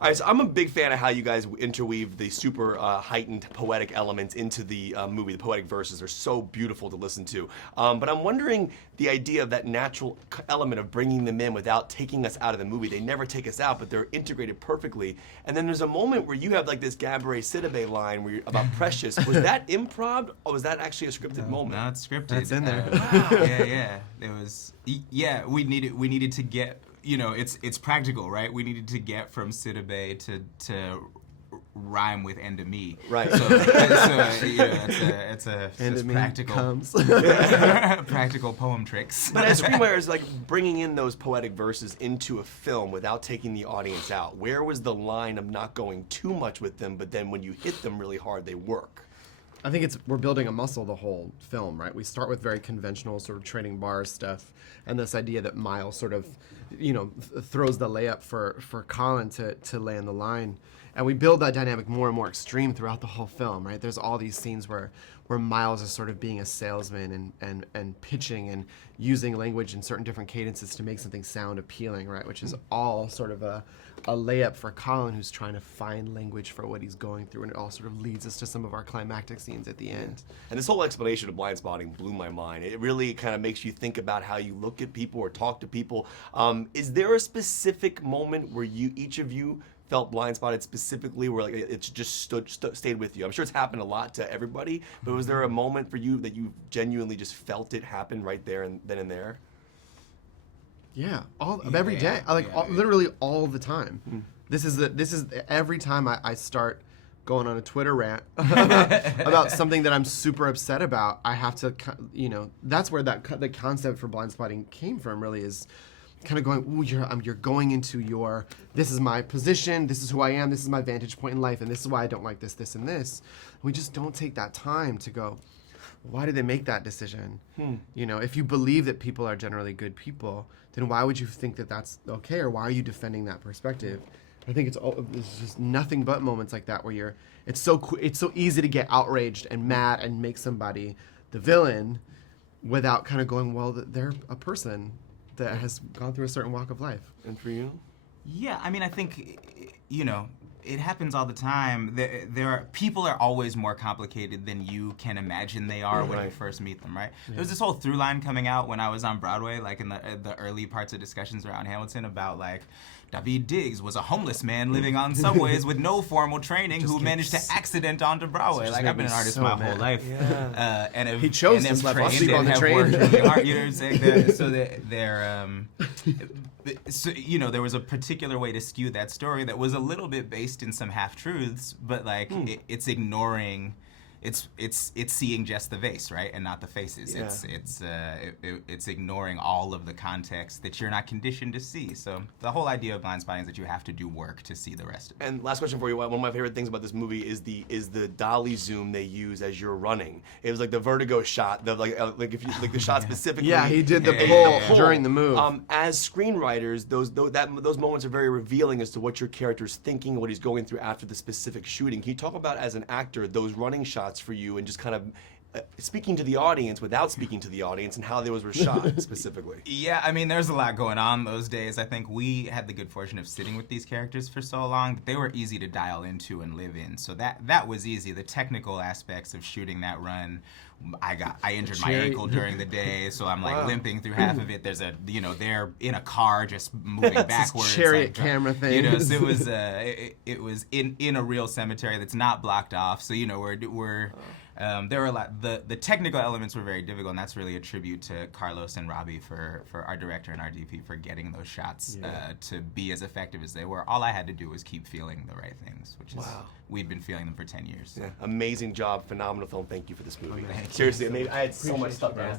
All right, so I'm a big fan of how you guys interweave the super heightened poetic elements into the movie. The poetic verses are so beautiful to listen to. But I'm wondering the idea of that natural element of bringing them in without taking us out of the movie. They never take us out, but they're integrated perfectly. And then there's a moment where you have like this Gabourey Sidibe line where about Precious. Was that improv, or was that actually a scripted moment? No, it's scripted. That's in there. Yeah. It was. Yeah, we needed to get. It's practical, right? We needed to get from Sidibe to rhyme with "end of me." Right. So it's practical. Practical poem tricks. But as screenwriters, like bringing in those poetic verses into a film without taking the audience out, where was the line of not going too much with them, but then when you hit them really hard, they work? I think we're building a muscle the whole film, right? We start with very conventional sort of trading bars stuff, and this idea that Miles sort of, throws the layup for Colin to land the line, and we build that dynamic more and more extreme throughout the whole film, right? There's all these scenes where Miles is sort of being a salesman and pitching and using language in certain different cadences to make something sound appealing, right? Which is all sort of a layup for Colin, who's trying to find language for what he's going through, and it all sort of leads us to some of our climactic scenes at the end. And this whole explanation of Blindspotting blew my mind. It really kind of makes you think about how you look at people or talk to people. Is there a specific moment where each of you felt blindspotted specifically, where like it's just stayed with you? I'm sure it's happened a lot to everybody, but was there a moment for you that you genuinely just felt it happen right there and then and there? Yeah, every day, literally all the time. This is every time I start going on a Twitter rant about something that I'm super upset about. I have to, that's where the concept for Blindspotting came from. Really, is kind of going, ooh, you're going into this is my position, this is who I am, this is my vantage point in life, and this is why I don't like this, this, and this. We just don't take that time to go, why did they make that decision? If you believe that people are generally good people, then why would you think that that's okay, or why are you defending that perspective? I think it's just nothing but moments like that where it's so easy to get outraged and mad and make somebody the villain without kind of going, well, they're a person that has gone through a certain walk of life. And for you? Yeah, I mean, I think, it happens all the time. People are always more complicated than you can imagine they are when you first meet them, right? Yeah. There was this whole through line coming out when I was on Broadway, like in the early parts of discussions around Hamilton, about like Daveed Diggs was a homeless man living on subways with no formal training who managed to accident onto Broadway. Like, I've been an artist my whole life. Yeah. And he chose to sleep on the train. So there was a particular way to skew that story that was a little bit based in some half-truths, but like it's ignoring, it's seeing just the vase, right, and not the faces. Yeah. It's ignoring all of the context that you're not conditioned to see. So the whole idea of Blindspotting is that you have to do work to see the rest of it. And last question for you. One of my favorite things about this movie is the dolly zoom they use as you're running. It was like the vertigo shot, the the shot specifically. Yeah, he did the pull during the move. As screenwriters, those moments are very revealing as to what your character's thinking, what he's going through after the specific shooting. Can you talk about, as an actor, those running shots for you, and just kind of speaking to the audience without speaking to the audience, and how those were shot specifically? Yeah, I mean, there's a lot going on those days. I think we had the good fortune of sitting with these characters for so long that they were easy to dial into and live in. So that was easy. The technical aspects of shooting that run, I injured my ankle during the day, so I'm like limping through half of it. There's they're in a car just moving backwards. Chariot camera thing. So it was in a real cemetery that's not blocked off. So we're there were a lot. The technical elements were very difficult, and that's really a tribute to Carlos and Robbie for our director and our DP for getting those shots to be as effective as they were. All I had to do was keep feeling the right things, which is we'd been feeling them for 10 years. So. Yeah. Amazing job, phenomenal film. Thank you for this movie. Thank you. Seriously, I had so much stuff to ask.